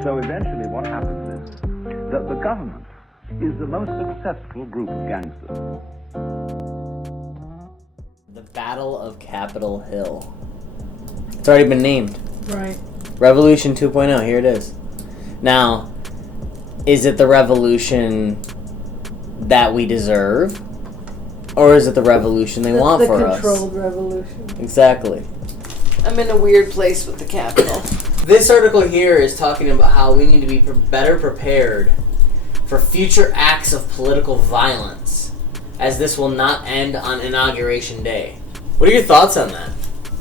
And so eventually what happens is that the government is the most successful group of gangsters. The Battle of Capitol Hill. It's already been named. Right. Revolution 2.0, here it is. Now, is it the revolution that we deserve? Or is it the revolution they want for us? The controlled revolution. Exactly. I'm in a weird place with the Capitol. This article here is talking about how we need to be better prepared for future acts of political violence, as this will not end on Inauguration Day. What are your thoughts on that?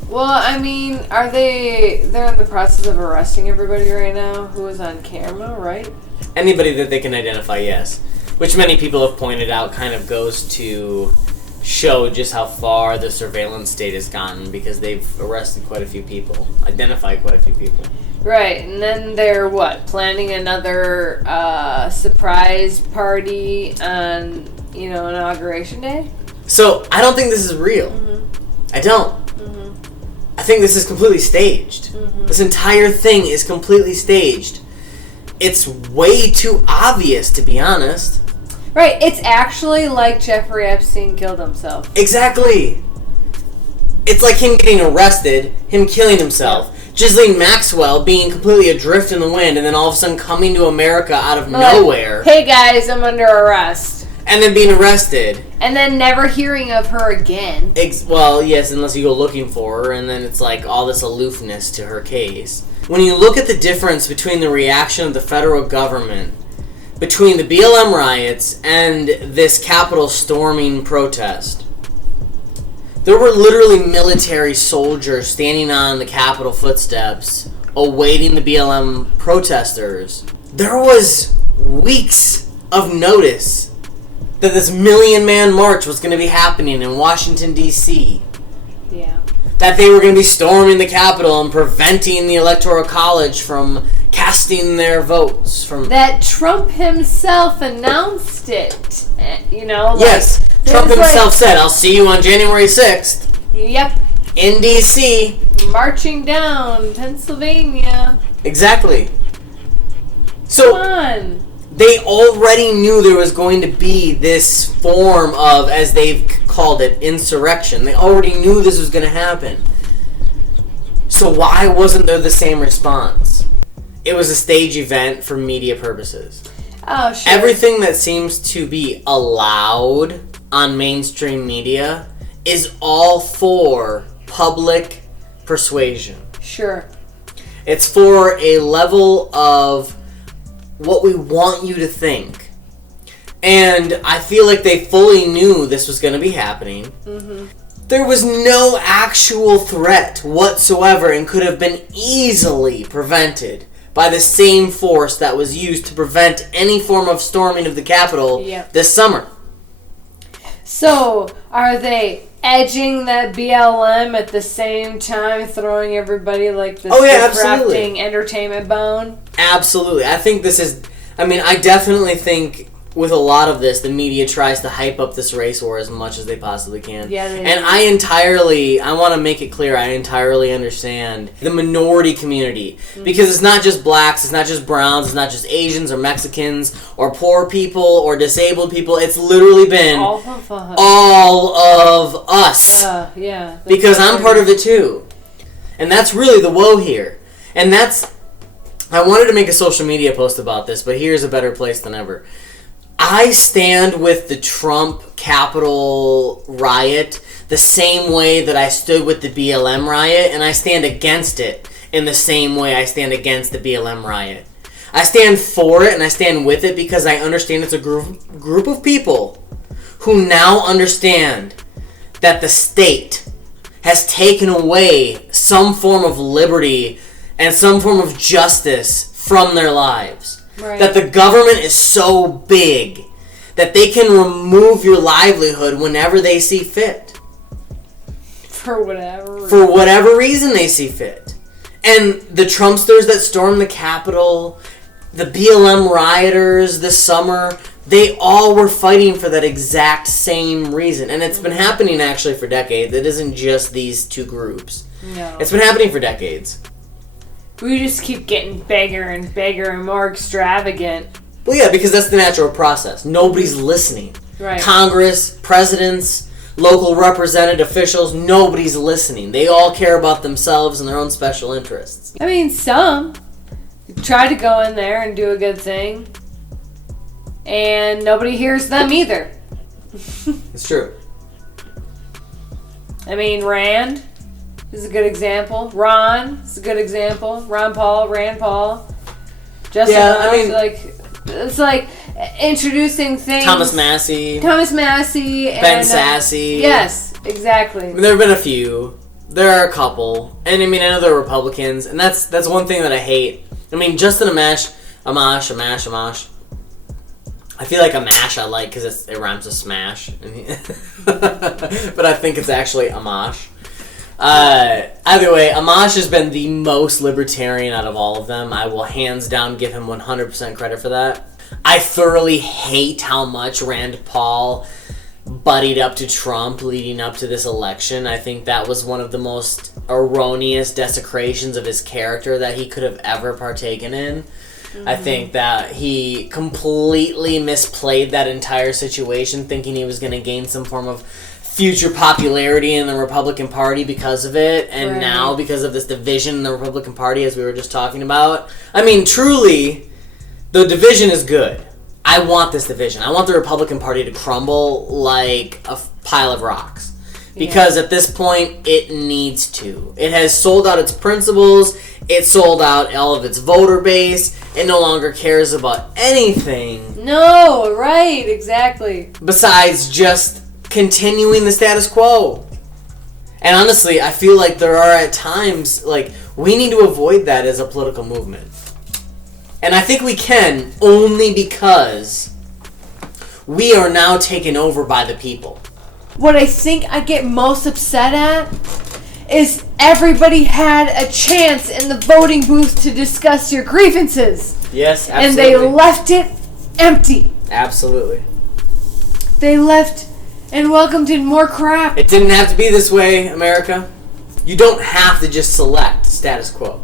Well, I mean, they're in the process of arresting everybody right now who is on camera, right? Anybody that they can identify, yes. Which many people have pointed out kind of goes to show just how far the surveillance state has gotten, because they've arrested quite a few people, identified quite a few people. Right, and then they're, planning another surprise party on, Inauguration Day? So, I don't think this is real. Mm-hmm. I don't. Mm-hmm. I think this is completely staged. Mm-hmm. This entire thing is completely staged. It's way too obvious, to be honest. Right, it's actually like Jeffrey Epstein killed himself. Exactly. It's like him getting arrested, him killing himself, Ghislaine Maxwell being completely adrift in the wind, and then all of a sudden coming to America out of nowhere. Hey guys, I'm under arrest. And then being arrested. And then never hearing of her again. Well, yes, unless you go looking for her, and then it's like all this aloofness to her case. When you look at the difference between the reaction of the federal government, between the BLM riots and this Capitol storming protest, there were literally military soldiers standing on the Capitol footsteps awaiting the BLM protesters. There was weeks of notice that this million-man march was going to be happening in Washington, D.C. Yeah. That they were going to be storming the Capitol and preventing the Electoral College from casting their votes. That Trump himself announced it. Yes, Trump himself said, I'll see you on January 6th. Yep. In D.C. Marching down Pennsylvania. Exactly. So, come on. They already knew there was going to be this form of, as they've called it, insurrection. They already knew this was going to happen. So why wasn't there the same response? It was a stage event for media purposes. Oh, sure. Everything that seems to be allowed on mainstream media is all for public persuasion. Sure. It's for a level of what we want you to think. And I feel like they fully knew this was going to be happening. Mm-hmm. There was no actual threat whatsoever and could have been easily prevented by the same force that was used to prevent any form of storming of the Capitol this summer. So, are they edging that BLM at the same time, throwing everybody like this distracting entertainment bone? Absolutely. I think this is... I definitely think with a lot of this, the media tries to hype up this race war as much as they possibly can. Yeah, they and do. I want to make it clear, I entirely understand the minority community. Mm-hmm. Because it's not just blacks, it's not just browns, it's not just Asians or Mexicans or poor people or disabled people. It's literally been all of us. Yeah. Because I'm part of it too. And that's really the woe here. And I wanted to make a social media post about this, but here's a better place than ever. I stand with the Trump Capitol riot the same way that I stood with the BLM riot, and I stand against it in the same way I stand against the BLM riot. I stand for it and I stand with it because I understand it's a group of people who now understand that the state has taken away some form of liberty and some form of justice from their lives. Right. That the government is so big that they can remove your livelihood whenever they see fit. For whatever reason. For whatever reason they see fit. And the Trumpsters that stormed the Capitol, the BLM rioters this summer, they all were fighting for that exact same reason. And it's been happening actually for decades. It isn't just these two groups. No. It's been happening for decades. We just keep getting bigger and bigger and more extravagant. Well, yeah, because that's the natural process. Nobody's listening. Right. Congress, presidents, local represented officials, nobody's listening. They all care about themselves and their own special interests. I mean, some try to go in there and do a good thing, and nobody hears them either. It's true. I mean, Rand is a good example. Ron is a good example. Rand Paul. Justin, Yeah, I mean, it's like introducing things. Thomas Massey. Ben and, Sassy. Yes, exactly. I mean, there have been a few. There are a couple. And I mean, I know they're Republicans. And that's one thing that I hate. I mean, Justin Amash. I feel like Amash I like because it rhymes with smash. But I think it's actually Amash. Either way, Amash has been the most libertarian out of all of them. I will hands down give him 100% credit for that. I thoroughly hate how much Rand Paul buddied up to Trump leading up to this election. I think that was one of the most erroneous desecrations of his character that he could have ever partaken in. Mm-hmm. I think that he completely misplayed that entire situation, thinking he was going to gain some form of future popularity in the Republican Party because of it, and right. Now because of this division in the Republican Party, as we were just talking about. I mean, truly, the division is good. I want this division. I want the Republican Party to crumble like a pile of rocks. Because at this point, it needs to. It has sold out its principles. It sold out all of its voter base. It no longer cares about anything. No, right, exactly. Besides just continuing the status quo. And honestly, I feel like there are at times, like, we need to avoid that as a political movement. And I think we can only because we are now taken over by the people. What I think I get most upset at is everybody had a chance in the voting booth to discuss your grievances. Yes, absolutely. And they left it empty. Absolutely. They left and welcomed in more crap. It didn't have to be this way, America. You don't have to just select status quo.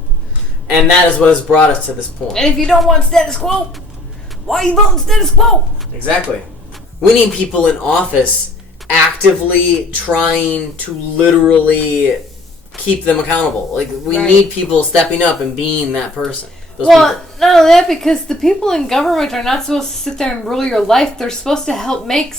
And that is what has brought us to this point. And if you don't want status quo, why are you voting status quo? Exactly. We need people in office actively trying to literally keep them accountable. Like, we need people stepping up and being that person. Well, not only that, because the people in government are not supposed to sit there and rule your life. They're supposed to help make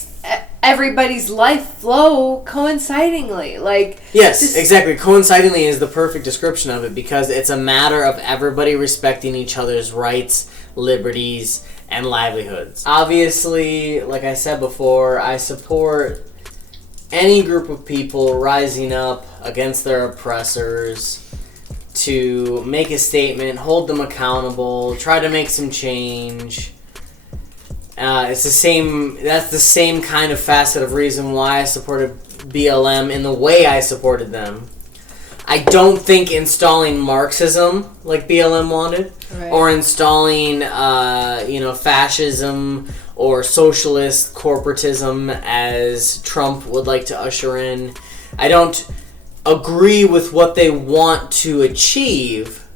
everybody's life flow coincidingly. Like, yes, exactly. Coincidingly is the perfect description of it, because it's a matter of everybody respecting each other's rights, liberties, and livelihoods. Obviously, like I said before, I support any group of people rising up against their oppressors to make a statement, hold them accountable, try to make some change. That's the same kind of facet of reason why I supported BLM in the way I supported them. I don't think installing Marxism like BLM wanted, or installing fascism or socialist corporatism as Trump would like to usher in. I don't agree with what they want to achieve.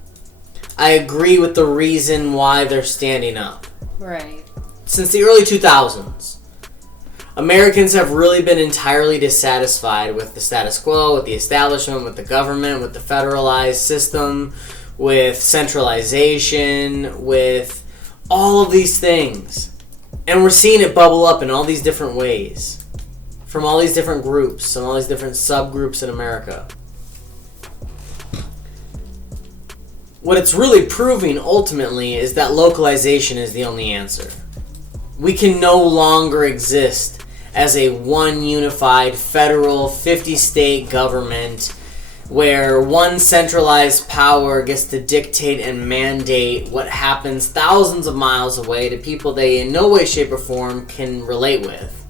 I agree with the reason why they're standing up. Right. Since the early 2000s, Americans have really been entirely dissatisfied with the status quo, with the establishment, with the government, with the federalized system, with centralization, with all of these things. And we're seeing it bubble up in all these different ways, from all these different groups, and all these different subgroups in America. What it's really proving, ultimately, is that localization is the only answer. We can no longer exist as a one unified federal 50-state government where one centralized power gets to dictate and mandate what happens thousands of miles away to people they in no way, shape, or form can relate with.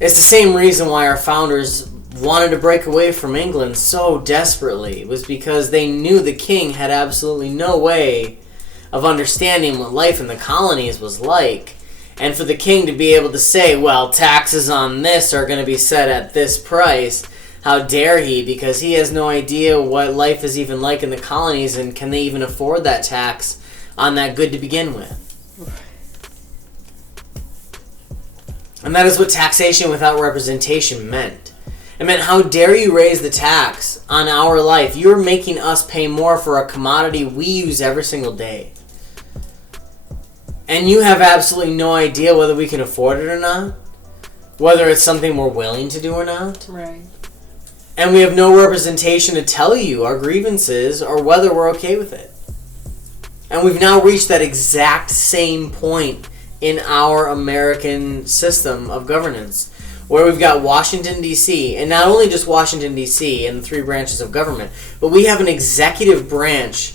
It's the same reason why our founders wanted to break away from England so desperately. It was because they knew the king had absolutely no way of understanding what life in the colonies was like. And for the king to be able to say, well, taxes on this are going to be set at this price, How dare he? Because he has no idea what life is even like in the colonies, and can they even afford that tax on that good to begin with? And that is what taxation without representation meant. It meant, how dare you raise the tax on our life? You're making us pay more for a commodity we use every single day. And you have absolutely no idea whether we can afford it or not. Whether it's something we're willing to do or not. Right. And we have no representation to tell you our grievances or whether we're okay with it. And we've now reached that exact same point in our American system of governance, where we've got Washington, D.C., and not only just Washington, D.C. and the 3 branches of government, but we have an executive branch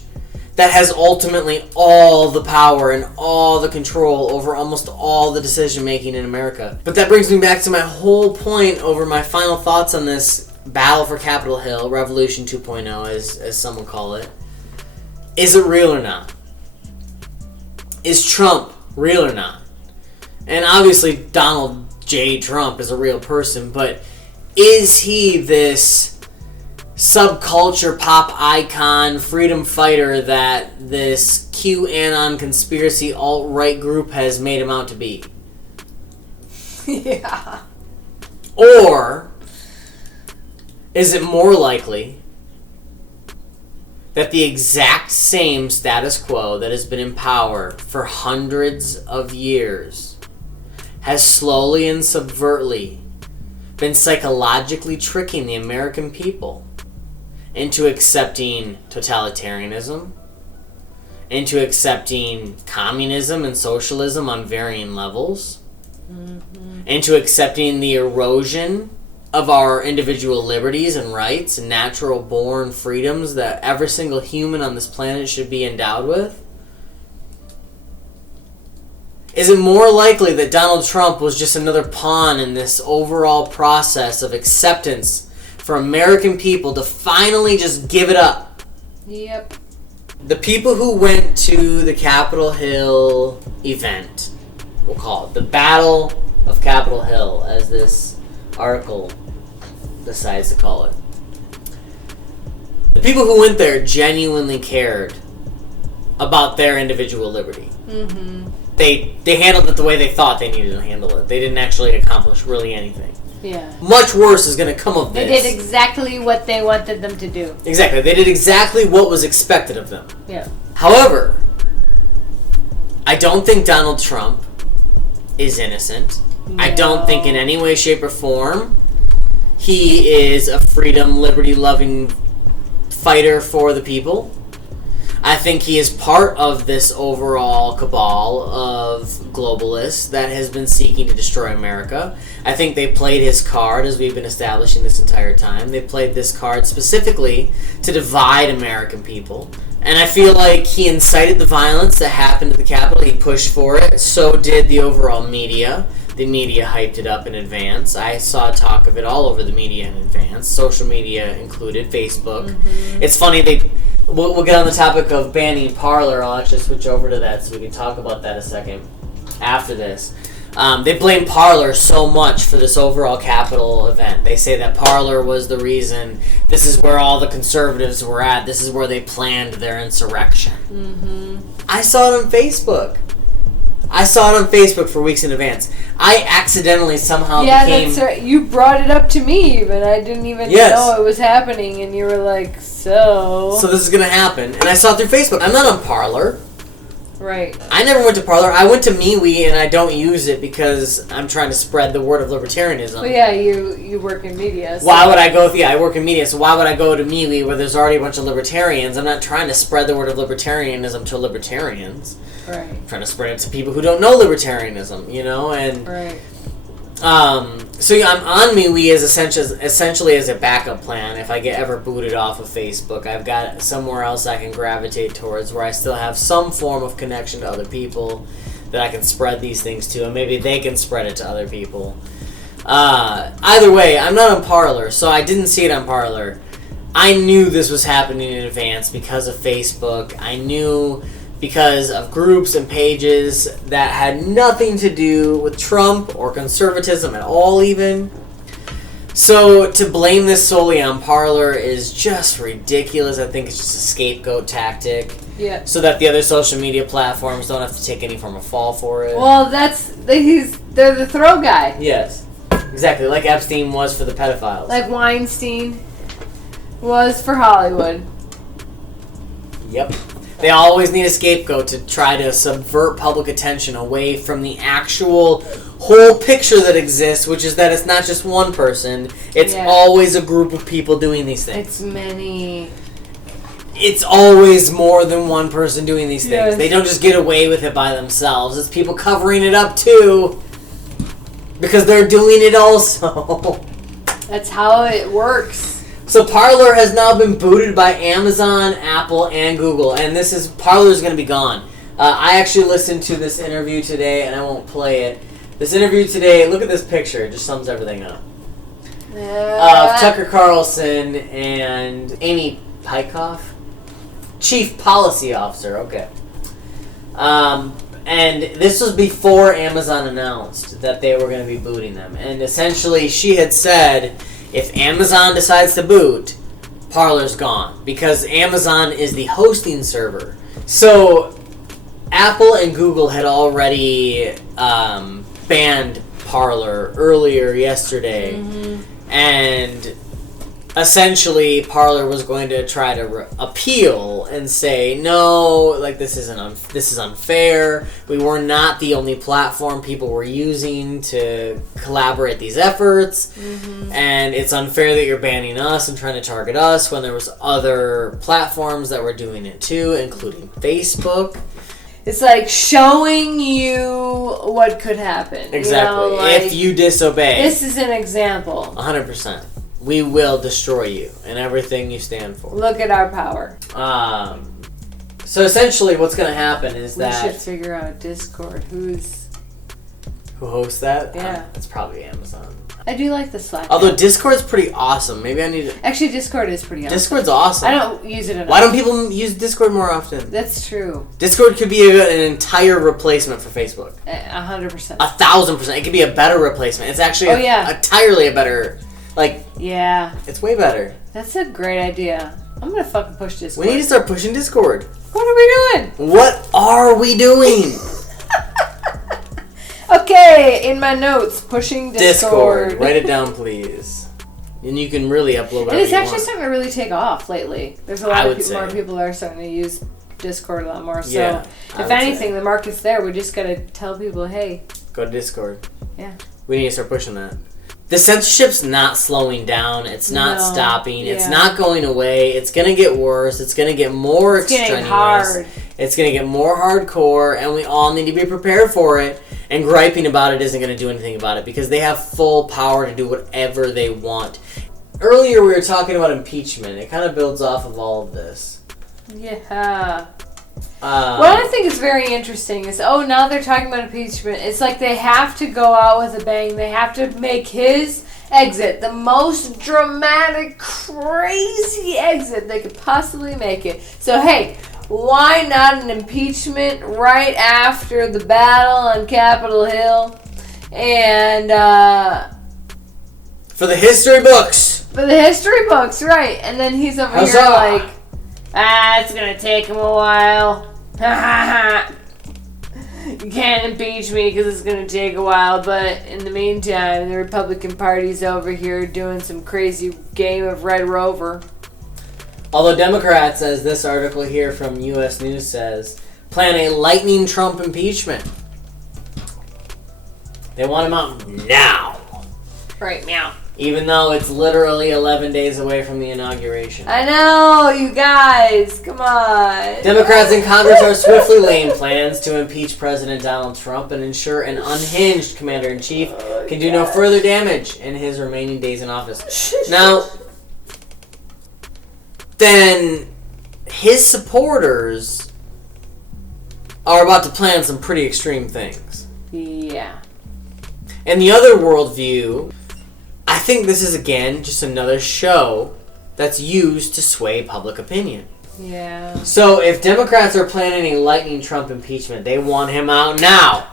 that has ultimately all the power and all the control over almost all the decision-making in America. But that brings me back to my whole point over my final thoughts on this battle for Capitol Hill, Revolution 2.0, as some would call it. Is it real or not? Is Trump real or not? And obviously Donald J. Trump is a real person, but is he this subculture pop icon, freedom fighter that this QAnon conspiracy alt-right group has made him out to be? Yeah. Or is it more likely that the exact same status quo that has been in power for hundreds of years has slowly and subvertly been psychologically tricking the American people into accepting totalitarianism, into accepting communism and socialism on varying levels, into accepting the erosion of our individual liberties and rights and natural born freedoms that every single human on this planet should be endowed with? Is it more likely that Donald Trump was just another pawn in this overall process of acceptance for American people to finally just give it up? Yep. The people who went to the Capitol Hill event, we'll call it the Battle of Capitol Hill, as this article decides to call it. The people who went there genuinely cared about their individual liberty. Mm-hmm. They handled it the way they thought they needed to handle it. They didn't actually accomplish really anything. Yeah. Much worse is going to come of this. They did exactly what they wanted them to do. Exactly. They did exactly what was expected of them. Yeah. However, I don't think Donald Trump is innocent. No. I don't think in any way, shape, or form he is a freedom, liberty-loving fighter for the people. I think he is part of this overall cabal of globalists that has been seeking to destroy America. I think they played his card, as we've been establishing this entire time. They played this card specifically to divide American people. And I feel like he incited the violence that happened at the Capitol. He pushed for it. So did the overall media. The media hyped it up in advance. I saw talk of it all over the media in advance. Social media included, Facebook. Mm-hmm. It's funny, we'll get on the topic of banning Parler. I'll actually switch over to that so we can talk about that a second after this. They blame Parler so much for this overall Capitol event. They say that Parler was the reason. This is where all the conservatives were at. This is where they planned their insurrection. Mm-hmm. I saw it on Facebook. I saw it on Facebook for weeks in advance. I accidentally somehow became... Yeah, that's right. You brought it up to me, but I didn't even know it was happening, and you were like, so this is going to happen. And I saw it through Facebook. I'm not on Parler. Right. I never went to Parler. I went to MeWe, and I don't use it because I'm trying to spread the word of libertarianism. Well, yeah, you work in media. So. Why would I go... Yeah, I work in media, so why would I go to MeWe where there's already a bunch of libertarians? I'm not trying to spread the word of libertarianism to libertarians. Right. I'm trying to spread it to people who don't know libertarianism, you know? And right. So yeah, I'm on MeWe as essentially as a backup plan. If I get ever booted off of Facebook, I've got somewhere else I can gravitate towards where I still have some form of connection to other people that I can spread these things to, and maybe they can spread it to other people. Either way, I'm not on Parler, so I didn't see it on Parler. I knew this was happening in advance because of Facebook. I knew because of groups and pages that had nothing to do with Trump or conservatism at all even. So to blame this solely on Parler is just ridiculous. I think it's just a scapegoat tactic. Yeah. So that the other social media platforms don't have to take any form of fall for it. Well, they're the throw guy. Yes. Exactly, like Epstein was for the pedophiles. Like Weinstein was for Hollywood. Yep. They always need a scapegoat to try to subvert public attention away from the actual whole picture that exists, which is that it's not just one person. It's always a group of people doing these things. It's many. It's always more than one person doing these things. Yes. They don't just get away with it by themselves. It's people covering it up, too. Because they're doing it also. That's how it works. So Parler has now been booted by Amazon, Apple, and Google. And Parler's going to be gone. I actually listened to this interview today, and I won't play it. This interview today, look at this picture. It just sums everything up. Tucker Carlson and Amy Pykoff? Chief Policy Officer, okay. And this was before Amazon announced that they were going to be booting them. And essentially, she had said, if Amazon decides to boot, Parler's gone. Because Amazon is the hosting server. So, Apple and Google had already banned Parler earlier yesterday. Mm-hmm. And essentially, Parler was going to try to appeal and say, no, like this is unfair. We were not the only platform people were using to collaborate these efforts, and it's unfair that you're banning us and trying to target us when there was other platforms that were doing it too, including Facebook. It's like showing you what could happen. Exactly. If you disobey. This is an example. 100%. We will destroy you and everything you stand for. Look at our power. So essentially what's going to happen is that... We should figure out Discord. Who hosts that? Yeah. It's probably Amazon. I do like the Slack. Although Discord's pretty awesome. Maybe I need to... Actually, Discord is pretty awesome. Discord's awesome. I don't use it enough. Why don't people use Discord more often? That's true. Discord could be an entire replacement for Facebook. 100%. 1,000%. It could be a better replacement. It's actually entirely a better... Yeah. It's way better. That's a great idea. I'm gonna fucking push Discord. We need to start pushing Discord. What are we doing? What are we doing? Okay, in my notes, pushing Discord. Write it down, please. And you can really upload whatever It's you actually want. starting to really take off lately. There's a lot more people that are starting to use Discord a lot more. So, if anything, the market's there. We just gotta tell people, hey. Go to Discord. Yeah. We need to start pushing that. The censorship's not slowing down. It's not stopping. It's not going away. It's going to get worse. It's going to get more extreme. It's getting hard. It's going to get more hardcore, and we all need to be prepared for it. And griping about it isn't going to do anything about it because they have full power to do whatever they want. Earlier we were talking about impeachment. It kind of builds off of all of this. Yeah. What I think is very interesting is, now they're talking about impeachment. It's like they have to go out with a bang. They have to make his exit the most dramatic, crazy exit they could possibly make it. So, hey, why not an impeachment right after the battle on Capitol Hill? And, for the history books. For the history books, right. And then he's over here like, it's going to take him a while. You can't impeach me because it's going to take a while. But in the meantime, the Republican Party's over here doing some crazy game of Red Rover. Although Democrats, as this article here from U.S. News says, plan a lightning Trump impeachment. They want him out now. Right, meow. Even though it's literally 11 days away from the inauguration. I know, you guys. Come on. Democrats in Congress are swiftly laying plans to impeach President Donald Trump and ensure an unhinged commander-in-chief can do no further damage in his remaining days in office. Now, then his supporters are about to plan some pretty extreme things. Yeah. And the other worldview, I think this is, again, just another show that's used to sway public opinion. Yeah. So if Democrats are planning a lightning Trump impeachment, they want him out now.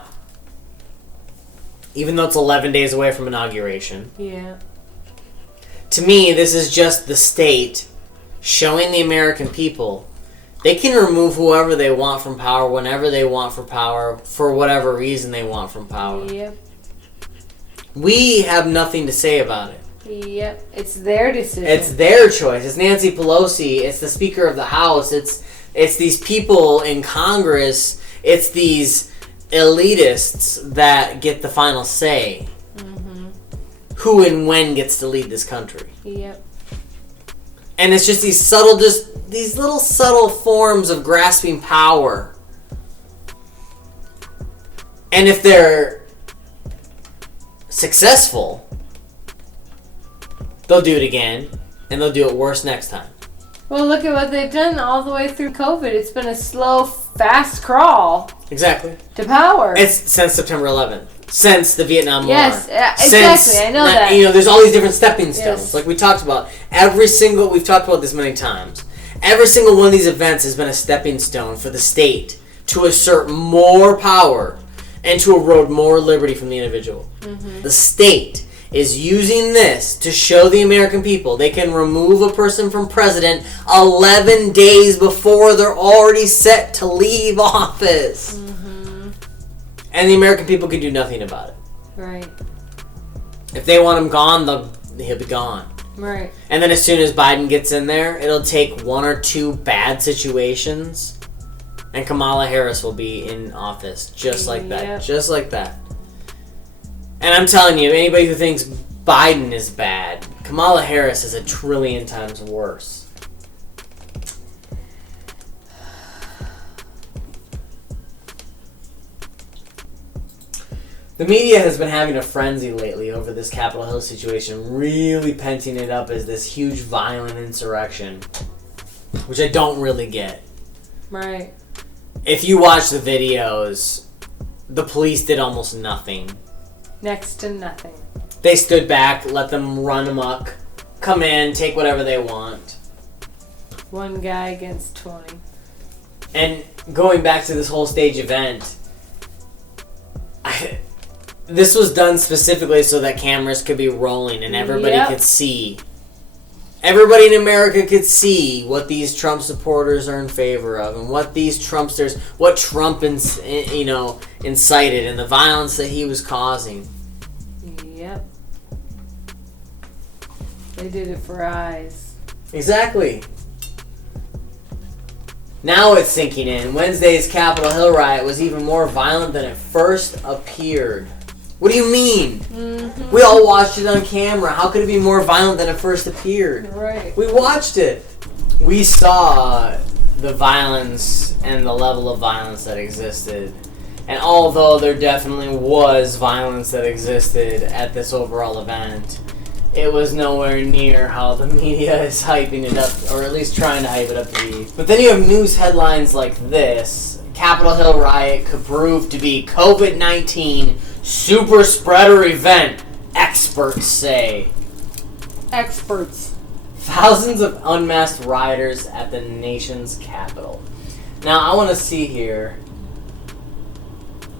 Even though it's 11 days away from inauguration. Yeah. To me, this is just the state showing the American people they can remove whoever they want from power whenever they want for power for whatever reason they want from power. Yep. We have nothing to say about it. Yep. It's their decision. It's their choice. It's Nancy Pelosi. It's the Speaker of the House. It's these people in Congress. It's these elitists that get the final say. Mm-hmm. Who and when gets to lead this country. Yep. And it's just these little subtle forms of grasping power. And if they're successful, they'll do it again, and they'll do it worse next time. Well, look at what they've done all the way through COVID. It's been a slow, fast crawl. Exactly. To power. It's since September 11th. Since the Vietnam War. Yes, exactly. I know that. There's all these different stepping stones. Yes. Like we talked about. We've talked about this many times. Every single one of these events has been a stepping stone for the state to assert more power and to erode more liberty from the individual. Mm-hmm. The state is using this to show the American people they can remove a person from president 11 days before they're already set to leave office. Mm-hmm. And the American people can do nothing about it. Right. If they want him gone, he'll be gone. Right. And then as soon as Biden gets in there, it'll take one or two bad situations, and Kamala Harris will be in office just like that. Yep. Just like that. And I'm telling you, anybody who thinks Biden is bad, Kamala Harris is 1,000,000,000,000 times worse. The media has been having a frenzy lately over this Capitol Hill situation, really penting it up as this huge violent insurrection, which I don't really get. Right. If you watch the videos, the police did almost nothing. Next to nothing. They stood back, let them run amok, come in, take whatever they want. One guy against 20. And going back to this whole stage event, this was done specifically so that cameras could be rolling and everybody could see. Everybody in America could see what these Trump supporters are in favor of and what these Trumpsters, what Trump incited and the violence that he was causing. Yep. They did it for eyes. Exactly. Now it's sinking in. Wednesday's Capitol Hill riot was even more violent than it first appeared. What do you mean? Mm-hmm. We all watched it on camera. How could it be more violent than it first appeared? Right. We watched it. We saw the violence and the level of violence that existed. And although there definitely was violence that existed at this overall event, it was nowhere near how the media is hyping it up, or at least trying to hype it up to be. But then you have news headlines like this. Capitol Hill riot could prove to be COVID-19 super spreader event, experts say. Experts. Thousands of unmasked rioters at the nation's capital. Now, I want to see here.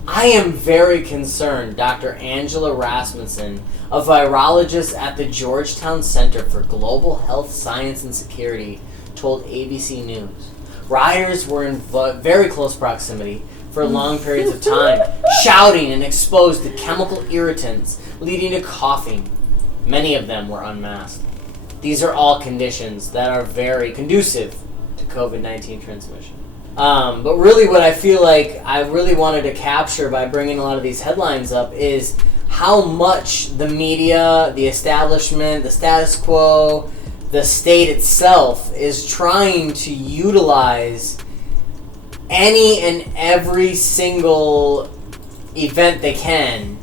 I am very concerned, Dr. Angela Rasmussen, a virologist at the Georgetown Center for Global Health Science and Security, told ABC News. Rioters were in very close proximity for long periods of time, shouting and exposed to chemical irritants, leading to coughing. Many of them were unmasked. These are all conditions that are very conducive to COVID-19 transmission. But really what I feel like I really wanted to capture by bringing a lot of these headlines up is how much the media, the establishment, the status quo, the state itself is trying to utilize any and every single event they can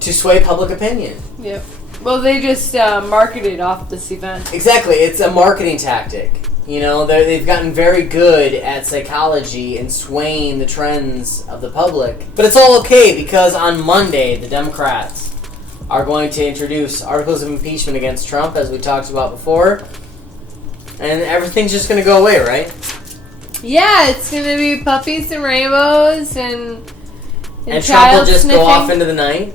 to sway public opinion. Yep. Well, they just marketed off this event. Exactly. It's a marketing tactic. You know, they've gotten very good at psychology and swaying the trends of the public. But it's all okay because on Monday, the Democrats are going to introduce articles of impeachment against Trump, as we talked about before. And everything's just going to go away, right? Yeah, it's going to be puppies and rainbows and Trump will just go off into the night,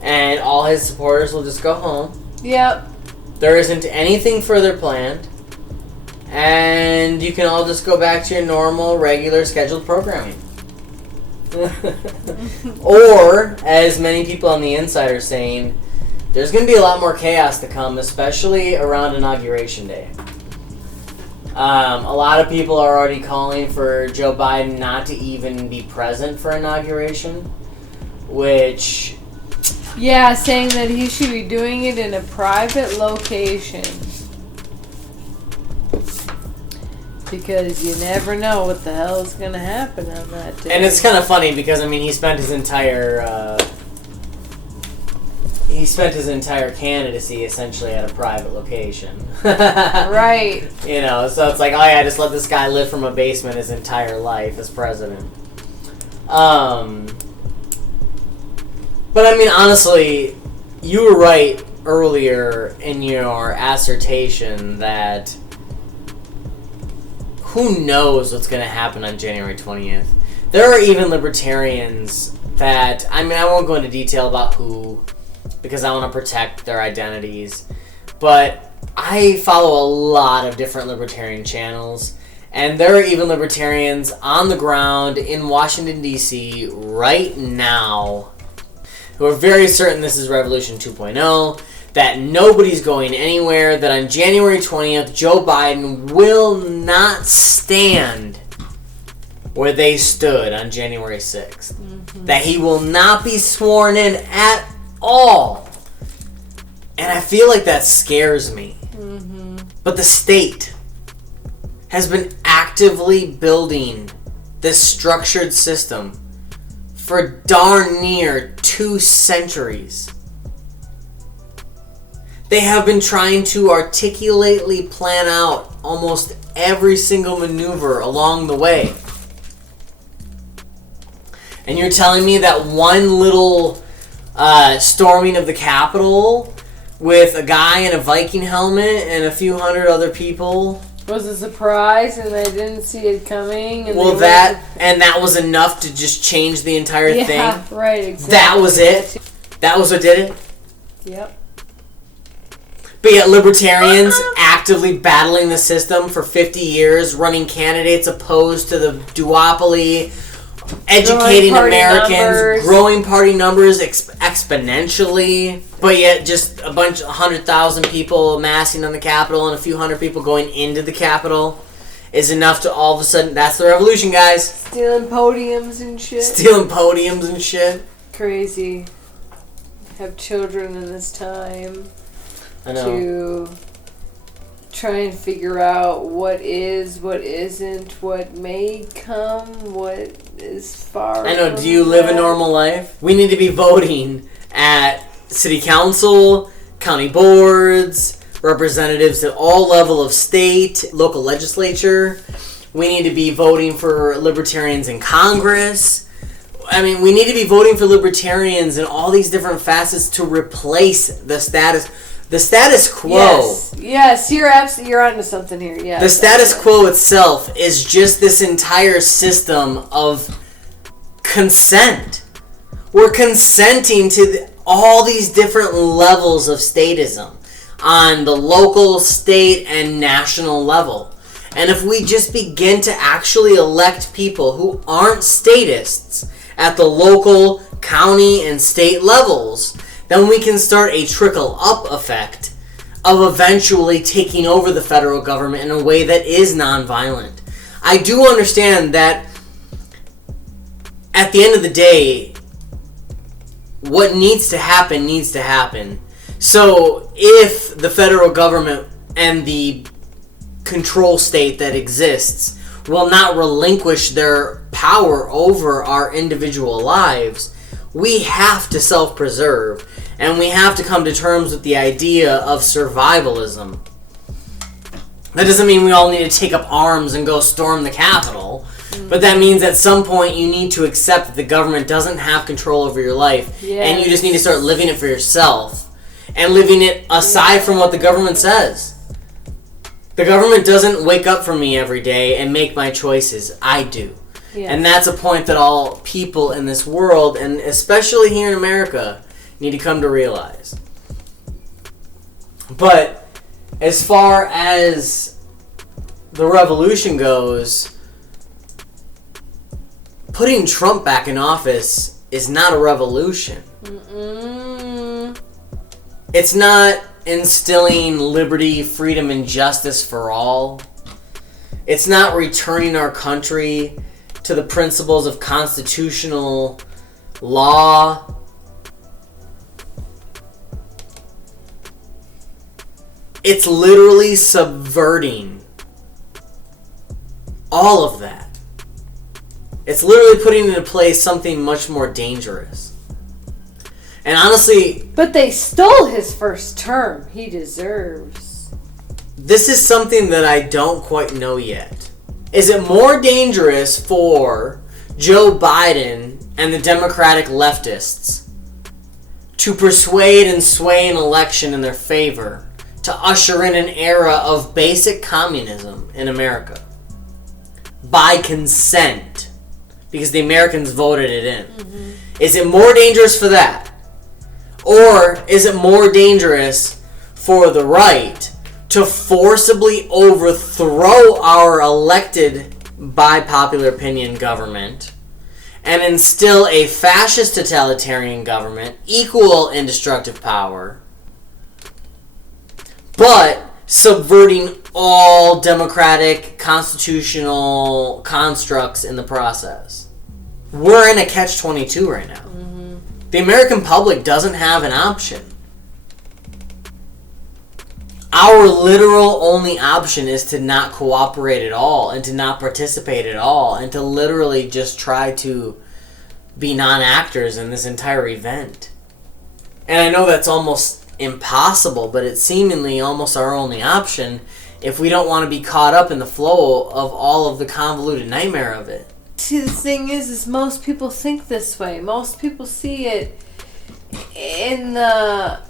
and all his supporters will just go home. Yep. There isn't anything further planned. And you can all just go back to your normal, regular, scheduled programming. Or, as many people on the inside are saying, there's going to be a lot more chaos to come, especially around Inauguration Day. A lot of people are already calling for Joe Biden not to even be present for inauguration, which... Yeah, saying that he should be doing it in a private location. Because you never know what the hell is going to happen on that day. And it's kind of funny because, I mean, he spent his entire candidacy essentially at a private location. Right. You know, so it's like, oh yeah, just let this guy live from a basement his entire life as president. But I mean, honestly, you were right earlier in your assertion that who knows what's going to happen on January 20th. There are even libertarians that, I mean, I won't go into detail about who, because I want to protect their identities, but I follow a lot of different libertarian channels, and there are even libertarians on the ground in Washington, D.C. right now who are very certain this is Revolution 2.0, that nobody's going anywhere, that on January 20th, Joe Biden will not stand where they stood on January 6th. Mm-hmm. That he will not be sworn in at all. And I feel like that scares me. Mm-hmm. But the state has been actively building this structured system for darn near 2 centuries. They have been trying to articulately plan out almost every single maneuver along the way. And you're telling me that one little storming of the Capitol with a guy in a Viking helmet and a few hundred other people was a surprise and they didn't see it coming? And that was enough to just change the entire thing? Yeah, right, exactly. That was it? That was what did it? Yep. But yet libertarians actively battling the system for 50 years, running candidates opposed to the duopoly, educating Americans, growing party numbers exponentially, but yet just 100,000 people amassing on the Capitol and a few hundred people going into the Capitol is enough to all of a sudden, that's the revolution, guys. Stealing podiums and shit. Crazy. Have children in this time. I know. To try and figure out what is, what isn't, what may come, what is far. I know. Do you live a normal life? We need to be voting at city council, county boards, representatives at all level of state, local legislature. We need to be voting for libertarians in Congress. I mean, we need to be voting for libertarians in all these different facets to replace the status quo. Yes, you're onto something here. Yeah. The status quo itself is just this entire system of consent. We're consenting to all these different levels of statism on the local, state, and national level. And if we just begin to actually elect people who aren't statists at the local, county, and state levels, then we can start a trickle-up effect of eventually taking over the federal government in a way that is nonviolent. I do understand that at the end of the day, what needs to happen needs to happen. So if the federal government and the control state that exists will not relinquish their power over our individual lives, we have to self-preserve, and we have to come to terms with the idea of survivalism. That doesn't mean we all need to take up arms and go storm the Capitol, but that means at some point you need to accept that the government doesn't have control over your life, and you just need to start living it for yourself, and living it aside from what the government says. The government doesn't wake up for me every day and make my choices. I do. Yes. And that's a point that all people in this world, and especially here in America, need to come to realize. But as far as the revolution goes, putting Trump back in office is not a revolution. It's not instilling liberty, freedom, and justice for all. It's not returning our country to the principles of constitutional law. It's literally subverting all of that. It's literally putting into place something much more dangerous. And honestly... But they stole his first term. He deserves. This is something that I don't quite know yet. Is it more dangerous for Joe Biden and the Democratic leftists to persuade and sway an election in their favor to usher in an era of basic communism in America by consent because the Americans voted it in? Mm-hmm. Is it more dangerous for that? Or is it more dangerous for the right to forcibly overthrow our elected, by popular opinion, government and instill a fascist totalitarian government, equal in destructive power, but subverting all democratic constitutional constructs in the process? We're in a catch-22 right now. Mm-hmm. The American public doesn't have an option. Our literal only option is to not cooperate at all and to not participate at all and to literally just try to be non-actors in this entire event. And I know that's almost impossible, but it's seemingly almost our only option if we don't want to be caught up in the flow of all of the convoluted nightmare of it. See, the thing is most people think this way. Most people see it in the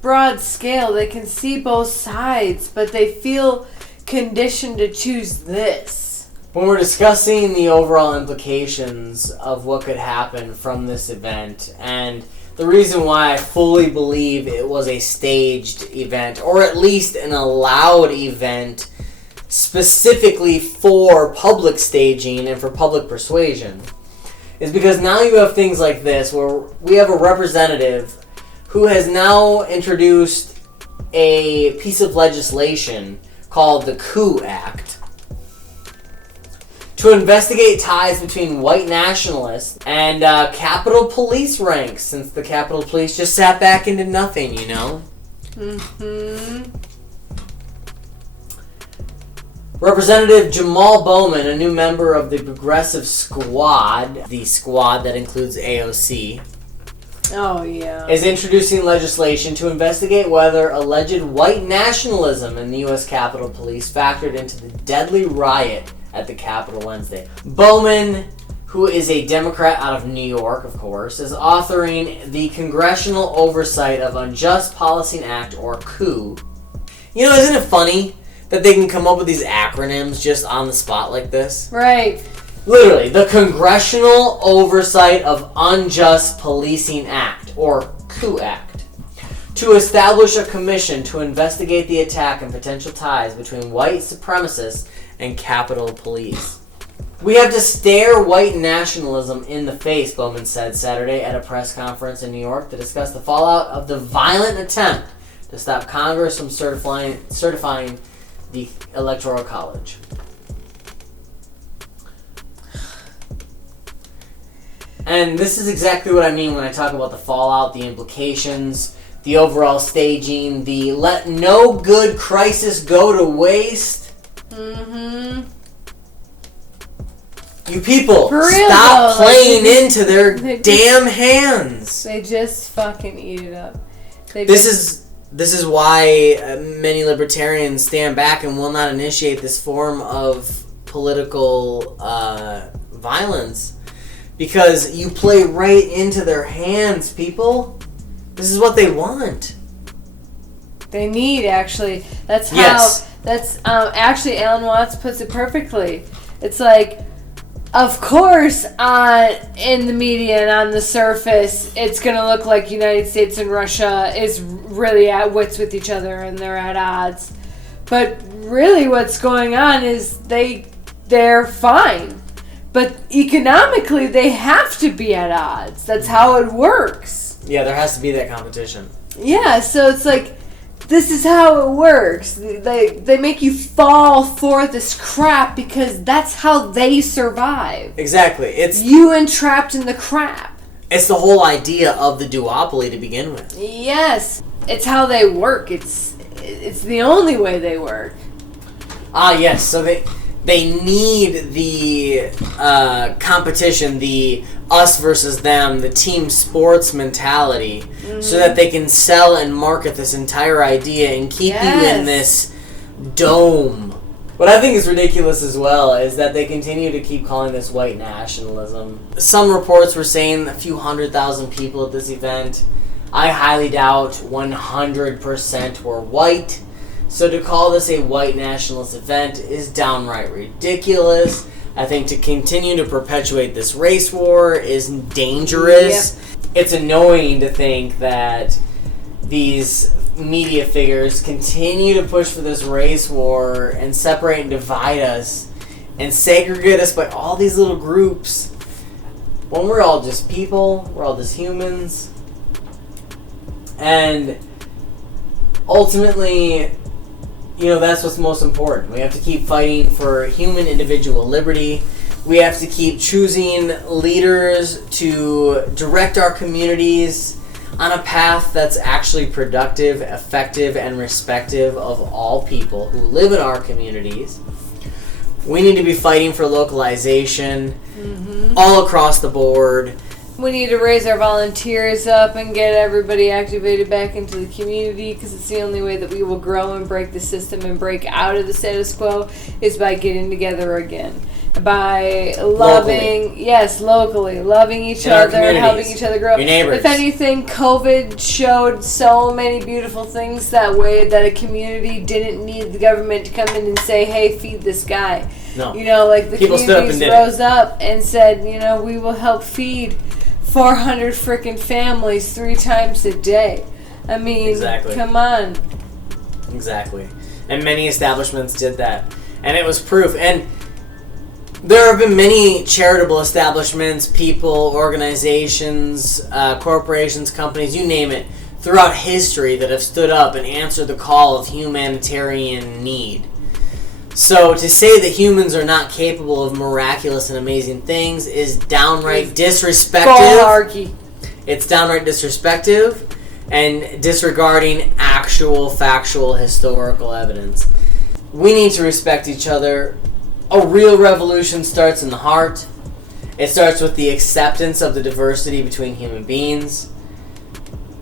broad scale. They can see both sides, but they feel conditioned to choose this. When we're discussing the overall implications of what could happen from this event, and the reason why I fully believe it was a staged event, or at least an allowed event, specifically for public staging and for public persuasion, is because now you have things like this where we have a representative who has now introduced a piece of legislation called the Coup Act to investigate ties between white nationalists and Capitol Police ranks, since the Capitol Police just sat back and did nothing, you know? Mm-hmm. Representative Jamal Bowman, a new member of the Progressive Squad, the squad that includes AOC, is introducing legislation to investigate whether alleged white nationalism in the U.S. Capitol Police factored into the deadly riot at the Capitol Wednesday. Bowman, who is a Democrat out of New York, of course, is authoring the Congressional Oversight of Unjust Policing Act, or COO. You know, isn't it funny that they can come up with these acronyms just on the spot like this? Right. Literally, the Congressional Oversight of Unjust Policing Act, or COO Act, to establish a commission to investigate the attack and potential ties between white supremacists and Capitol Police. We have to stare white nationalism in the face, Bowman said Saturday at a press conference in New York to discuss the fallout of the violent attempt to stop Congress from certifying the Electoral College. And this is exactly what I mean when I talk about the fallout, the implications, the overall staging, the let no good crisis go to waste. Mm-hmm. You people, stop playing into their damn hands. They just fucking eat it up. This is why many libertarians stand back and will not initiate this form of political violence. Because you play right into their hands, people. This is what they want. They need, actually. That's how... Yes. That's, actually, Alan Watts puts it perfectly. It's like, Of course, in the media and on the surface, it's going to look like United States and Russia is really at wits with each other and they're at odds. But really what's going on is they're fine. But economically, they have to be at odds. That's how it works. Yeah, there has to be that competition. Yeah, so it's like, this is how it works. They make you fall for this crap because that's how they survive. Exactly. It's you entrapped in the crap. It's the whole idea of the duopoly to begin with. Yes. It's how they work. It's the only way they work. Yes. So they need the competition, the us versus them, the team sports mentality, so that they can sell and market this entire idea and keep you in this dome. What I think is ridiculous as well is that they continue to keep calling this white nationalism. Some reports were saying a few 100,000 people at this event. I highly doubt 100% were white. So to call this a white nationalist event is downright ridiculous. I think to continue to perpetuate this race war is dangerous. Yep. It's annoying to think that these media figures continue to push for this race war and separate and divide us and segregate us by all these little groups when we're all just people, we're all just humans. And ultimately, that's what's most important. We have to keep fighting for human individual liberty. We have to keep choosing leaders to direct our communities on a path that's actually productive, effective, and respective of all people who live in our communities. We need to be fighting for localization all across the board. We need to raise our volunteers up and get everybody activated back into the community, because it's the only way that we will grow and break the system and break out of the status quo is by getting together again. By loving, locally, loving each other, helping each other grow. Your neighbors. If anything, COVID showed so many beautiful things that way that a community didn't need the government to come in and say, hey, feed this guy. No. Like the People communities rose up and said, we will help feed 400 freaking families 3 times a day. I mean, exactly. Come on. Exactly. And many establishments did that. And it was proof. And there have been many charitable establishments, people, organizations, corporations, companies, you name it, throughout history that have stood up and answered the call of humanitarian need. So to say that humans are not capable of miraculous and amazing things is downright disrespectful. It's downright disrespectful and disregarding actual, factual, historical evidence. We need to respect each other. A real revolution starts in the heart. It starts with the acceptance of the diversity between human beings.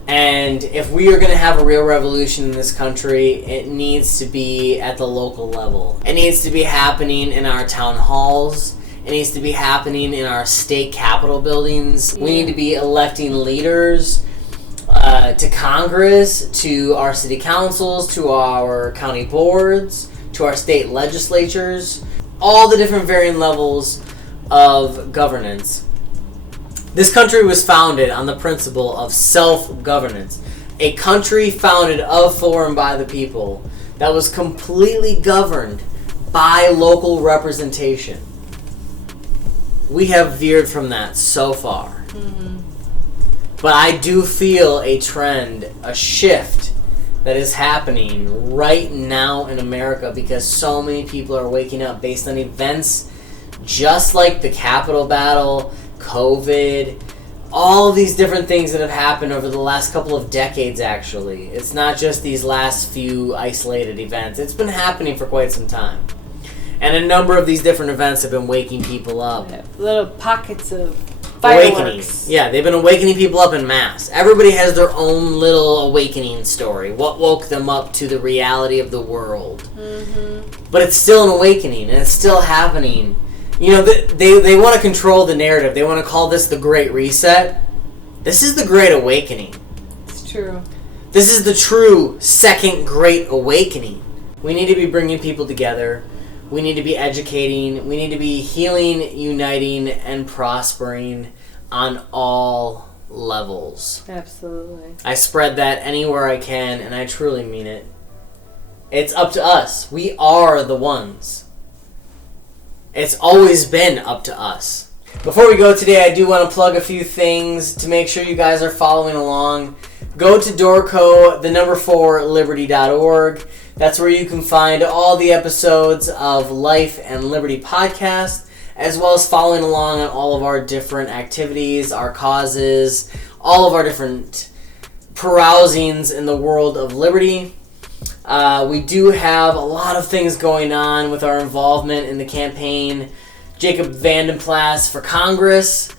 And if we are going to have a real revolution in this country, it needs to be at the local level. It needs to be happening in our town halls. It needs to be happening in our state capitol buildings. We need to be electing leaders to Congress, to our city councils, to our county boards, to our state legislatures, all the different varying levels of governance. This country was founded on the principle of self-governance. A country founded of, for, and by the people that was completely governed by local representation. We have veered from that so far. But I do feel a trend, a shift that is happening right now in America because so many people are waking up based on events just like the Capitol battle, COVID, all of these different things that have happened over the last couple of decades, actually. It's not just these last few isolated events. It's been happening for quite some time. And a number of these different events have been waking people up. Yeah, little pockets of fireworks. Awakening. Yeah, they've been awakening people up en masse. Everybody has their own little awakening story. What woke them up to the reality of the world. But it's still an awakening, and it's still happening. They want to control the narrative. They want to call this the Great Reset. This is the Great Awakening. It's true. This is the true Second Great Awakening. We need to be bringing people together. We need to be educating. We need to be healing, uniting, and prospering on all levels. Absolutely. I spread that anywhere I can, and I truly mean it. It's up to us. We are the ones. It's always been up to us. Before we go today, I do want to plug a few things to make sure you guys are following along. Go to Dorco4Liberty.org. That's where you can find all the episodes of Life and Liberty podcast, as well as following along on all of our different activities, our causes, all of our different carousings in the world of liberty. We do have a lot of things going on with our involvement in the campaign. Jacob Vandenplas for Congress.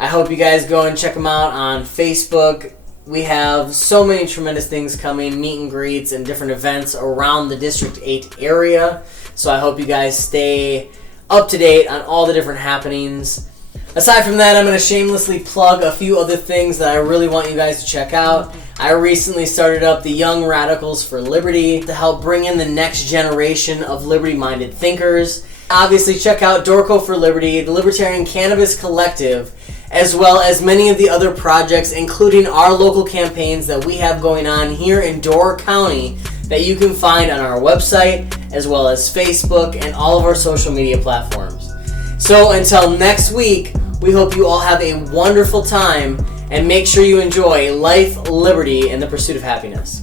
I hope you guys go and check him out on Facebook. We have so many tremendous things coming, meet and greets and different events around the District 8 area. So I hope you guys stay up to date on all the different happenings. Aside from that, I'm going to shamelessly plug a few other things that I really want you guys to check out. I recently started up the Young Radicals for Liberty to help bring in the next generation of liberty-minded thinkers. Obviously, check out Dorco for Liberty, the Libertarian Cannabis Collective, as well as many of the other projects, including our local campaigns that we have going on here in Door County that you can find on our website, as well as Facebook and all of our social media platforms. So until next week, we hope you all have a wonderful time and make sure you enjoy life, liberty, and the pursuit of happiness.